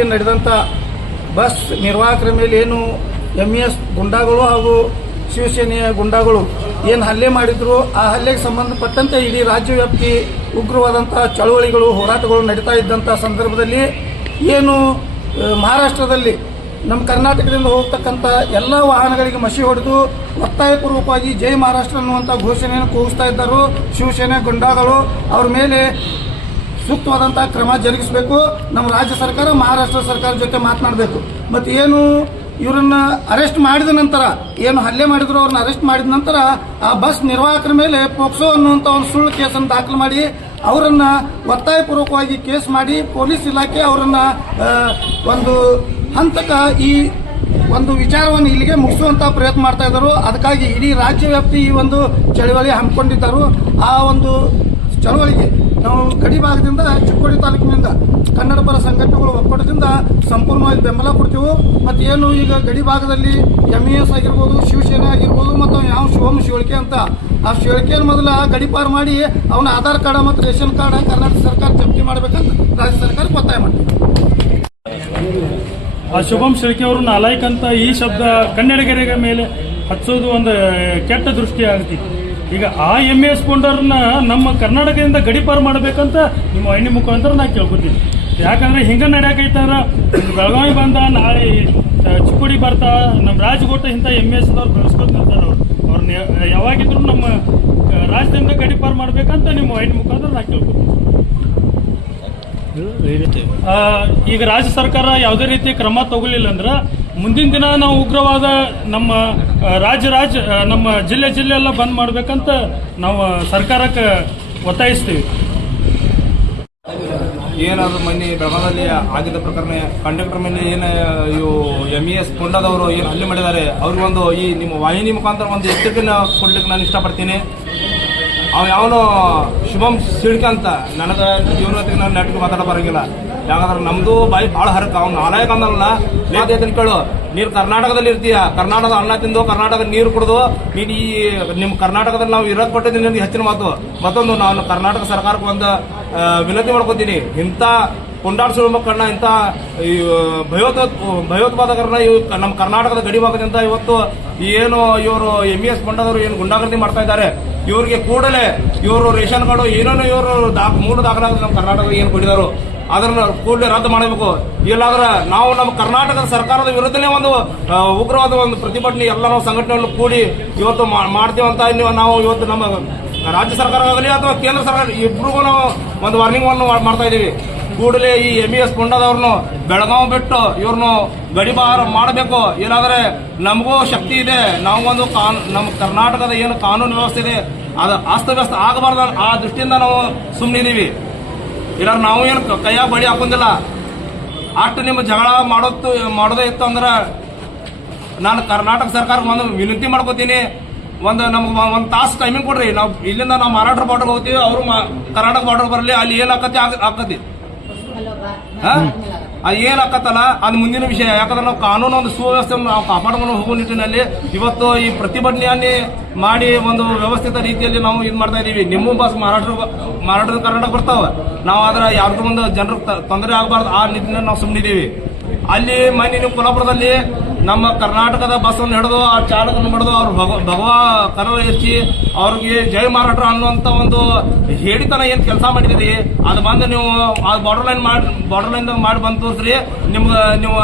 ಇಲ್ಲಿ ನಡೆದಂಥ ಬಸ್ ನಿರ್ವಾಹಕರ ಮೇಲೆ ಏನು ಎಂ ಎಸ್ ಗುಂಡಾಗಳು ಹಾಗೂ ಶಿವಸೇನೆಯ ಗುಂಡಾಗಳು ಏನು ಹಲ್ಲೆ ಮಾಡಿದ್ರು, ಆ ಹಲ್ಲೆಗೆ ಸಂಬಂಧಪಟ್ಟಂತೆ ಇಡೀ ರಾಜ್ಯವ್ಯಾಪ್ತಿ ಉಗ್ರವಾದಂಥ ಚಳವಳಿಗಳು, ಹೋರಾಟಗಳು ನಡೀತಾ ಇದ್ದಂಥ ಸಂದರ್ಭದಲ್ಲಿ ಏನು ಮಹಾರಾಷ್ಟ್ರದಲ್ಲಿ ನಮ್ಮ ಕರ್ನಾಟಕದಿಂದ ಹೋಗ್ತಕ್ಕಂಥ ಎಲ್ಲ ವಾಹನಗಳಿಗೆ ಮಸಿ ಹೊಡೆದು ಒತ್ತಾಯಪೂರ್ವಕವಾಗಿ ಜೈ ಮಹಾರಾಷ್ಟ್ರ ಅನ್ನುವಂಥ ಘೋಷಣೆಯನ್ನು ಕೂಗಿಸ್ತಾ ಇದ್ದರು ಶಿವಸೇನೆ ಗುಂಡಾಗಳು. ಅವ್ರ ಮೇಲೆ ಸೂಕ್ತವಾದಂತಹ ಕ್ರಮ ಜರುಗಿಸಬೇಕು. ನಮ್ಮ ರಾಜ್ಯ ಸರ್ಕಾರ, ಮಹಾರಾಷ್ಟ್ರ ಸರ್ಕಾರ ಜೊತೆ ಮಾತನಾಡಬೇಕು. ಮತ್ತು ಏನು ಇವರನ್ನ ಅರೆಸ್ಟ್ ಮಾಡಿದ ನಂತರ, ಏನು ಹಲ್ಲೆ ಮಾಡಿದ್ರು ಅವ್ರನ್ನ ಅರೆಸ್ಟ್ ಮಾಡಿದ ನಂತರ, ಆ ಬಸ್ ನಿರ್ವಾಹಕರ ಮೇಲೆ ಪೋಕ್ಸೋ ಅನ್ನುವಂಥ ಒಂದು ಸುಳ್ಳು ಕೇಸನ್ನು ದಾಖಲು ಮಾಡಿ, ಅವರನ್ನ ಒತ್ತಾಯಪೂರ್ವಕವಾಗಿ ಕೇಸ್ ಮಾಡಿ, ಪೊಲೀಸ್ ಇಲಾಖೆ ಅವರನ್ನ ಒಂದು ಹಂತಕ ಈ ಒಂದು ವಿಚಾರವನ್ನು ಇಲ್ಲಿಗೆ ಮುಗಿಸುವಂತ ಪ್ರಯತ್ನ ಮಾಡ್ತಾ ಇದ್ದರು. ಅದಕ್ಕಾಗಿ ಇಡೀ ರಾಜ್ಯ ವ್ಯಾಪ್ತಿ ಈ ಒಂದು ಚಳವಳಿ ಹಮ್ಮಿಕೊಂಡಿದ್ದರು. ಆ ಒಂದು ಚಳವಳಿಗೆ ನಾವು ಗಡಿ ಭಾಗದಿಂದ ಚಿಕ್ಕೋಡಿ ತಾಲೂಕಿನಿಂದ ಕನ್ನಡ ಪರ ಸಂಘಟನೆಗಳು ಒಕ್ಕೂಟದಿಂದ ಸಂಪೂರ್ಣವಾಗಿ ಬೆಂಬಲ ಕೊಡ್ತೀವಿ ಮತ್ತು ಏನು ಈಗ ಗಡಿ ಭಾಗದಲ್ಲಿ ಎಂ ಇ ಎಸ್ ಆಗಿರ್ಬೋದು, ಶಿವಸೇನೆ ಆಗಿರ್ಬೋದು ಮತ್ತು ಯಾವ ಶಿವಮ್ ಶಿವಳಿಕೆ ಅಂತ, ಆ ಶಿವಳಿಕೆಯನ್ನು ಮೊದಲ ಗಡಿಪಾರು ಮಾಡಿ ಅವನ ಆಧಾರ್ ಕಾರ್ಡ್ ಮತ್ತು ರೇಷನ್ ಕಾರ್ಡ್ ಕರ್ನಾಟಕ ಸರ್ಕಾರ ಜಪ್ತಿ ಮಾಡಬೇಕಂತ ರಾಜ್ಯ ಸರ್ಕಾರ ಒತ್ತಾಯ ಮಾಡ್ತೀವಿ ಆ ಶುಭಂ ಶಿರ್ಕೆ ಅವರು ನಾಲಾಯ್ಕಂತ ಈ ಶಬ್ದ ಕನ್ನಡಿಗರಿಗೆ ಮೇಲೆ ಹಚ್ಚೋದು ಒಂದು, ಕೆಟ್ಟ ದೃಷ್ಟಿ ಆಗ್ತಿತ್ತು. ಈಗ ಆ ಎಂ ಎಸ್ ಪೌಂಡರ್ನ ನಮ್ಮ ಕರ್ನಾಟಕದಿಂದ ಗಡಿಪಾರು ಮಾಡಬೇಕಂತ ನಿಮ್ಮ ಎಣ್ಣೆ ಮುಖಾಂತರ ನಾ ಕೇಳ್ಕೊತೀನಿ. ಯಾಕಂದ್ರೆ ಹಿಂಗ ನಡ್ಯಾಕೈತಾರ ಬೆಳಗಾವಿ ಬಂದ ನಾಳೆ ಚಿಕ್ಕೋಡಿ ಬರ್ತಾ ನಮ್ಮ ರಾಜಗೋಟ ಇಂಥ ಎಂ ಎಸ್ ಅವ್ರು ಬೆಳೆಸ್ಕೊತ ಇರ್ತಾರೆ ಅವ್ರು. ಅವ್ರನ್ನ ಯಾವಾಗಿದ್ರು ನಮ್ಮ ರಾಜ್ಯದಿಂದ ಗಡಿಪಾರು ಮಾಡ್ಬೇಕಂತ ನಿಮ್ಮ ಎಣ್ಣೆ ಮುಖಾಂತರ ನಾ ಕೇಳ್ಕೊತೀನಿ. ಈಗ ರಾಜ್ಯ ಸರ್ಕಾರ ಯಾವುದೇ ರೀತಿ ಕ್ರಮ ತಗೊಳ್ಳಿಲ್ಲ ಅಂದ್ರೆ ಮುಂದಿನ ದಿನ ನಾವು ಉಗ್ರವಾದ ನಮ್ಮ ರಾಜ ರಾಜ್ಯ ನಮ್ಮ ಜಿಲ್ಲೆ ಜಿಲ್ಲೆ ಎಲ್ಲ ಬಂದ್ ಮಾಡ್ಬೇಕಂತ ನಾವು ಸರ್ಕಾರಕ್ಕೆ ಒತ್ತಾಯಿಸ್ತೀವಿ. ಏನಾದ್ರು ಮೊನ್ನೆ ಬೆಳಗಾವದಲ್ಲಿ ಆಗಿದ್ದ ಪ್ರಕರಣ, ಕಂಡಕ್ಟರ್ ಮೇಲೆ ಏನು ಇವು ಎಂ ಇ ಎಸ್ ಕೊಂಡದವರು ಏನು ಹಲ್ಲೆ ಮಾಡಿದ್ದಾರೆ ಅವ್ರಿಗೊಂದು ಈ ನಿಮ್ಮ ವಾಹಿನಿ ಮುಖಾಂತರ ಒಂದು ಎಚ್ಚರಿಕೆನ ಕೊಡ್ಲಿಕ್ಕೆ ನಾನು ಇಷ್ಟಪಡ್ತೀನಿ. ಅವ್ನು ಯಾವನು ಶುಭಂ ಸಿಡ್ಕಂತ ನನಗೆ ಜೊತೆಗೆ ನಾನು ನೆಟ್ಗೆ ಮಾತಾಡ ಬರಂಗಿಲ್ಲ ಯಾಕಂದ್ರೆ ನಮ್ದು ಬಾಯಿ ಭಾಳ ಹರಕ. ಅವ್ನು ನಾಲಾಯಕ ಅಂದಲ್ಲ ಅದನ್ನ ಕೇಳು. ನೀನು ಕರ್ನಾಟಕದಲ್ಲಿ ಇರ್ತೀಯ? ಕರ್ನಾಟಕದ ಅನ್ನ ತಿಂದು ಕರ್ನಾಟಕದ ನೀರು ಕುಡಿದು ನೀನು ಈ ನಿಮ್ಮ ಕರ್ನಾಟಕದಲ್ಲಿ ನಾವು ಇರೋದು ಕೊಟ್ಟಿದ್ದೀನಿ ನಿಮ್ಗೆ ಹೆಚ್ಚಿನ ಮಾತು. ಮತ್ತೊಂದು, ನಾನು ಕರ್ನಾಟಕ ಸರ್ಕಾರಕ್ಕೆ ಒಂದು ವಿನಂತಿ ಮಾಡ್ಕೊತೀನಿ. ಇಂಥ ಕೊಂಡಾಡ್ಸುವ ಮಕ್ಕಳನ್ನ, ಇಂಥ ಭಯೋತ್ವ ಭಯೋತ್ಪಾದಕರನ್ನ ಇವ್ ನಮ್ಮ ಕರ್ನಾಟಕದ ಗಡಿ ಭಾಗದಿಂದ ಇವತ್ತು ಏನು ಇವರು ಎಂ ಎಸ್ ಪಂಡದವರು ಏನು ಗುಂಡಾಗೃತಿ ಮಾಡ್ತಾ ಇದ್ದಾರೆ. ಇವರಿಗೆ ಕೂಡಲೇ ಇವರು ರೇಷನ್ ಕಾರ್ಡು, ಏನೇನೋ ಇವರು ದಾಖ, ಮೂಲ ದಾಖಲಾಗ ನಮ್ಮ ಕರ್ನಾಟಕದಲ್ಲಿ ಏನು ಕೊಡಿದಾರು ಅದನ್ನ ಕೂಡಲೇ ರದ್ದು ಮಾಡಬೇಕು. ಇಲ್ಲಾದ್ರೆ ನಾವು ನಮ್ಮ ಕರ್ನಾಟಕದ ಸರ್ಕಾರದ ವಿರುದ್ಧನೇ ಒಂದು ಉಗ್ರವಾದ ಒಂದು ಪ್ರತಿಭಟನೆ ಎಲ್ಲ ನಾವು ಸಂಘಟನೆಗಳು ಕೂಡಿ ಇವತ್ತು ಮಾಡ್ತೀವಂತ ನೀವು ಇವತ್ತು ನಮ್ಮ ರಾಜ್ಯ ಸರ್ಕಾರ ಆಗಲಿ ಅಥವಾ ಕೇಂದ್ರ ಸರ್ಕಾರ ಇಬ್ಬರಿಗೂ ನಾವು ಒಂದು ವಾರ್ನಿಂಗ್ ಅನ್ನು ಮಾಡ್ತಾ ಇದ್ದೀವಿ. ಕೂಡಲೇ ಈ ಎಂ ಇ ಎಸ್ ಪುಂಡದವ್ರನ್ನು ಬೆಳಗಾವಿ ಬಿಟ್ಟು ಇವ್ರನ್ನು ಗಡಿಬಾರ ಮಾಡಬೇಕು. ಇಲ್ಲಾಂದ್ರೆ ನಮಗೂ ಶಕ್ತಿ ಇದೆ. ನಾವು ಒಂದು ಕಾನೂ, ನಮ್ಮ ಕರ್ನಾಟಕದ ಏನು ಕಾನೂನು ವ್ಯವಸ್ಥೆ ಇದೆ, ಅದು ಅಸ್ತವ್ಯಸ್ತ ಆಗಬಾರ್ದು ಆ ದೃಷ್ಟಿಯಿಂದ ನಾವು ಸುಮ್ಮನಿದ್ದೀವಿ ಇಲ್ಲ ನಾವು ಏನು ಕೈಯ ಬಡಿ ಹಾಕೊಂದಿಲ್ಲ ಅಷ್ಟು ನಿಮ್ಮ ಜಗಳ ಮಾಡೋದು ಮಾಡೋದೇ ಇತ್ತು ಅಂದ್ರೆ ನಾನು ಕರ್ನಾಟಕ ಸರ್ಕಾರಕ್ಕೆ ಒಂದು ವಿನಂತಿ ಮಾಡ್ಕೋತೀನಿ. ಒಂದು ನಮ್ಗೆ ಒಂದು ತಾಸು ಟೈಮಿಂಗ್ ಕೊಡ್ರಿ. ನಾವು ಇಲ್ಲಿಂದ ನಾವು ಮಹಾರಾಷ್ಟ್ರ ಬಾರ್ಡರ್ ಹೋಗ್ತೀವಿ ಅವರು ಕರ್ನಾಟಕ ಬಾರ್ಡರ್ ಬರಲಿ ಅಲ್ಲಿ ಏನು ಆಕತಿ ಆಗ- ಆಕತಿ. ಹಾ? ಅದು ಏನ್ ಆಕತ್ತಲ್ಲ? ಅದು ಮುಂದಿನ ವಿಷಯ. ಯಾಕಂದ್ರೆ ನಾವು ಕಾನೂನು ಒಂದು ಸುವ್ಯವಸ್ಥೆ ನಾವು ಕಾಪಾಡ್ಕೊಂಡು ಹೋಗೋ ನಿಟ್ಟಿನಲ್ಲಿ ಇವತ್ತು ಈ ಪ್ರತಿಭಟನೆಯನ್ನೇ ಮಾಡಿ ಒಂದು ವ್ಯವಸ್ಥಿತ ರೀತಿಯಲ್ಲಿ ನಾವು ಇದು ಮಾಡ್ತಾ ಇದೀವಿ. ನಿಮ್ಮ ಬಸ್ ಮಹಾರಾಷ್ಟ್ರ ಮಾರಾಟ ಕರ್ನಾಟಕ ಬರ್ತಾವೆ. ನಾವು ಆದ್ರೆ ಯಾರ್ದು ಒಂದು ಜನರಿಗೆ ತೊಂದರೆ ಆಗಬಾರ್ದು ಆ ನಿಟ್ಟಿನಲ್ಲಿ ನಾವು ಸುಮ್ಮನಿದ್ದೀವಿ ಅಲ್ಲಿ ಮೊನ್ನೆ ನೀವು ಕೊಲ್ಲಾಪುರದಲ್ಲಿ ನಮ್ಮ ಕರ್ನಾಟಕದ ಬಸ್ಸನ್ನು ಹಿಡಿದು ಆ ಚಾಲಕನ ಹಿಡಿದು ಅವ್ರು ಭಗ, ಭಗವಾ ಕರ ಹೆಚ್ಚಿ ಅವ್ರಿಗೆ ಜಯ ಮಾರಾಟ ಅನ್ನುವಂತ ಒಂದು ಹೇಳಿತನ ಏನು ಕೆಲಸ ಮಾಡಿದಿರಿ ಅದು ಬಂದು ನೀವು ಆ ಬಾರ್ಡರ್ ಲೈನ್ ಮಾಡಿ ಬಾರ್ಡರ್ ಲೈನ್ ಮಾಡಿ ಬಂದು ತೋರಿಸ್ರಿ. ನಿಮ್ಗೆ ನೀವು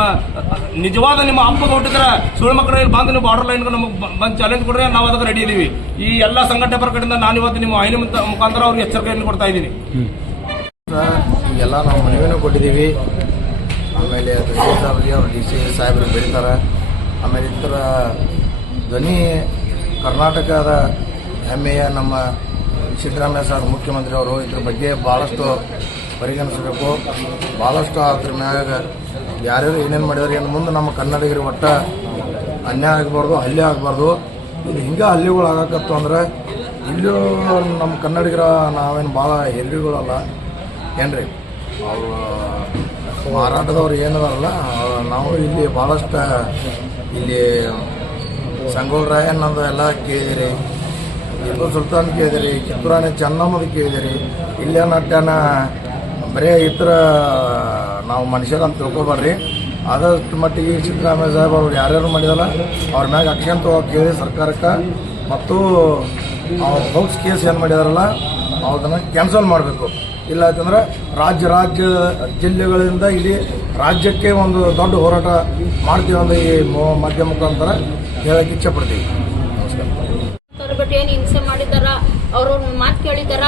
ನಿಜವಾದ ನಿಮ್ಮ ಹಬ್ಬ ಹುಟ್ಟಿದ್ರೆ ಸುಳ್ಳು ಮಕ್ಕಳು ಬಂದು ನೀವು ಬಾರ್ಡರ್ ಲೈನ್ ನಮಗೆ ಬಂದು ಚಾಲೆಂಜ್ ಕೊಡ್ರಿ, ನಾವು ಅದಕ್ಕೆ ರೆಡಿ ಇದೀವಿ. ಈ ಎಲ್ಲ ಸಂಘಟನೆ ಕಡೆಯಿಂದ ನಾನು ಇವತ್ತು ನಿಮ್ಮ ಐನ ಮುಖಾಂತರ ಅವ್ರಿಗೆ ಎಚ್ಚರಿಕೆಯನ್ನು ಕೊಡ್ತಾ ಇದ್ದೀನಿ. ಎಲ್ಲ ನಾವು ಮನವಿನೂ ಕೊಟ್ಟಿದ್ದೀವಿ. ಆಮೇಲೆ ಅವರಿಗೆ ಅವ್ರು ಡಿ ಸಿ ಸಾಹೇಬರು ಬೆಳೀತಾರೆ. ಆಮೇಲೆ ಇತರ ಧ್ವನಿ ಕರ್ನಾಟಕದ ಹೆಮ್ಮೆಯ ನಮ್ಮ ಸಿದ್ದರಾಮಯ್ಯ ಸರ್ ಮುಖ್ಯಮಂತ್ರಿ ಅವರು ಇದ್ರ ಬಗ್ಗೆ ಭಾಳಷ್ಟು ಪರಿಗಣಿಸಬೇಕು. ಭಾಳಷ್ಟು ಅದ್ರ ಮ್ಯಾಗ ಯಾರ್ಯಾರು ಏನೇನು ಮಾಡಿದಾರೆ ಏನು ಮುಂದೆ ನಮ್ಮ ಕನ್ನಡಿಗರು ಒಟ್ಟ ಅನ್ಯಾಯ ಆಗಬಾರ್ದು ಹಲ್ಲೆ ಆಗಬಾರ್ದು. ಇದು ಹಿಂಗೆ ಹಲ್ಲಿಗಳು ಆಗಕತ್ತು ಅಂದ್ರೆ ಇಲ್ಲೂ ನಮ್ಮ ಕನ್ನಡಿಗರ ನಾವೇನು ಭಾಳ ಹೆಲ್ಲಿಗಳಲ್ಲ ಏನ್ರಿ? ಮಾರಾಟದವ್ರು ಏನದಾರಲ್ಲ, ನಾವು ಇಲ್ಲಿ ಭಾಳಷ್ಟು ಇಲ್ಲಿ ಸಂಗೋಳ ರಾಯ ಅನ್ನೋದು ಎಲ್ಲ ಕೇಳಿದಿರಿ ಟಿಪ್ಪು ಸುಲ್ತಾನ್ ಕೇಳಿದಿರಿ ಕಿತ್ತೂರಾಣಿ ಚೆನ್ನಮ್ಮದು ಕೇಳಿದಿರಿ, ಇಲ್ಲೇ ನಟ್ಯನ ಬರೀ ಇತರ ನಾವು ಮನುಷ್ಯರು ಅಂತ ತಿಳ್ಕೊಬಾರ್ರಿ ಆದಷ್ಟು ಮಟ್ಟಿಗೆ ಸಿದ್ದರಾಮಯ್ಯ ಸಾಹೇಬ್ ಅವ್ರು ಯಾರ್ಯಾರು ಮಾಡಿದಲ್ಲ ಅವ್ರ ಮ್ಯಾಗ ಅಕ್ಷನ್ ತಗೋ ಕೇಳಿ ಸರ್ಕಾರಕ್ಕೆ. ಮತ್ತು ಅವ್ರ ಬೌಕ್ಸ್ ಕೇಸ್ ಏನು ಮಾಡಿದಾರಲ್ಲ ಅದನ್ನು ಕ್ಯಾನ್ಸಲ್ ಮಾಡಬೇಕು. ಇಲ್ಲ ಅಂತಂದ್ರೆ ರಾಜ್ಯ ರಾಜ್ಯ ಜಿಲ್ಲೆಗಳಿಂದ ಇಡೀ ರಾಜ್ಯಕ್ಕೆ ಒಂದು ದೊಡ್ಡ ಹೋರಾಟ ಮಾಡ್ತೀವಿ ಅಂತ ಈ ಮಾಧ್ಯಮ ಮುಖಾಂತರ ಹೇಳಕ್ಕೆ ಇಚ್ಛೆ ಪಡ್ತೀವಿ. ನಮಸ್ಕಾರ. ಬಿಟ್ಟು ಏನು ಹಿಂಸೆ ಮಾಡಿದಾರ ಅವ್ರ ಮಾತು ಕೇಳಿದಾರ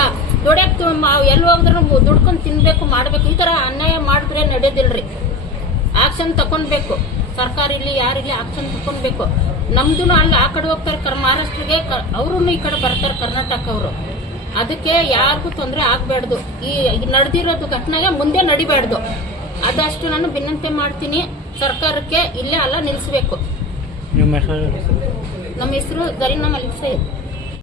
ದುಡ್ಯಾಕ್ ಎಲ್ಲಿ ಹೋಗಿದ್ರು ದುಡ್ಕೊಂಡು ತಿನ್ಬೇಕು, ಮಾಡ್ಬೇಕು. ಈ ತರ ಅನ್ಯಾಯ ಮಾಡಿದ್ರೆ ನಡೆಯೋದಿಲ್ರಿ ಆಕ್ಷನ್ ತಕೊಂಡ್ಬೇಕು ಸರ್ಕಾರ ಇಲ್ಲಿ ಯಾರಿಗೆ ಆಕ್ಷನ್ ತಕೊಂಡ್ಬೇಕು ನಮ್ದು ಅಲ್ಲಿ, ಆ ಕಡೆ ಹೋಗ್ತಾರೆ ಮಹಾರಾಷ್ಟ್ರಗೆ ಈ ಕಡೆ ಬರ್ತಾರೆ ಕರ್ನಾಟಕ ಅವರು ಅದಕ್ಕೆ ಯಾರಿಗೂ ತೊಂದರೆ ಆಗ್ಬಾರ್ದು. ಈ ನಡೆದಿರೋದು ಘಟನೆಗೆ ಮುಂದೆ ನಡಿಬಾರ್ದು. ಅದಷ್ಟು ನಾನು ವಿನಂತಿ ಮಾಡ್ತೀನಿ ಸರ್ಕಾರಕ್ಕೆ ಇಲ್ಲೇ ಅಲ್ಲ ನಿಲ್ಲಿಸಬೇಕು ನಿಮ್ಮ ಹೆಸರು ಗರಿನ ಸೈದ್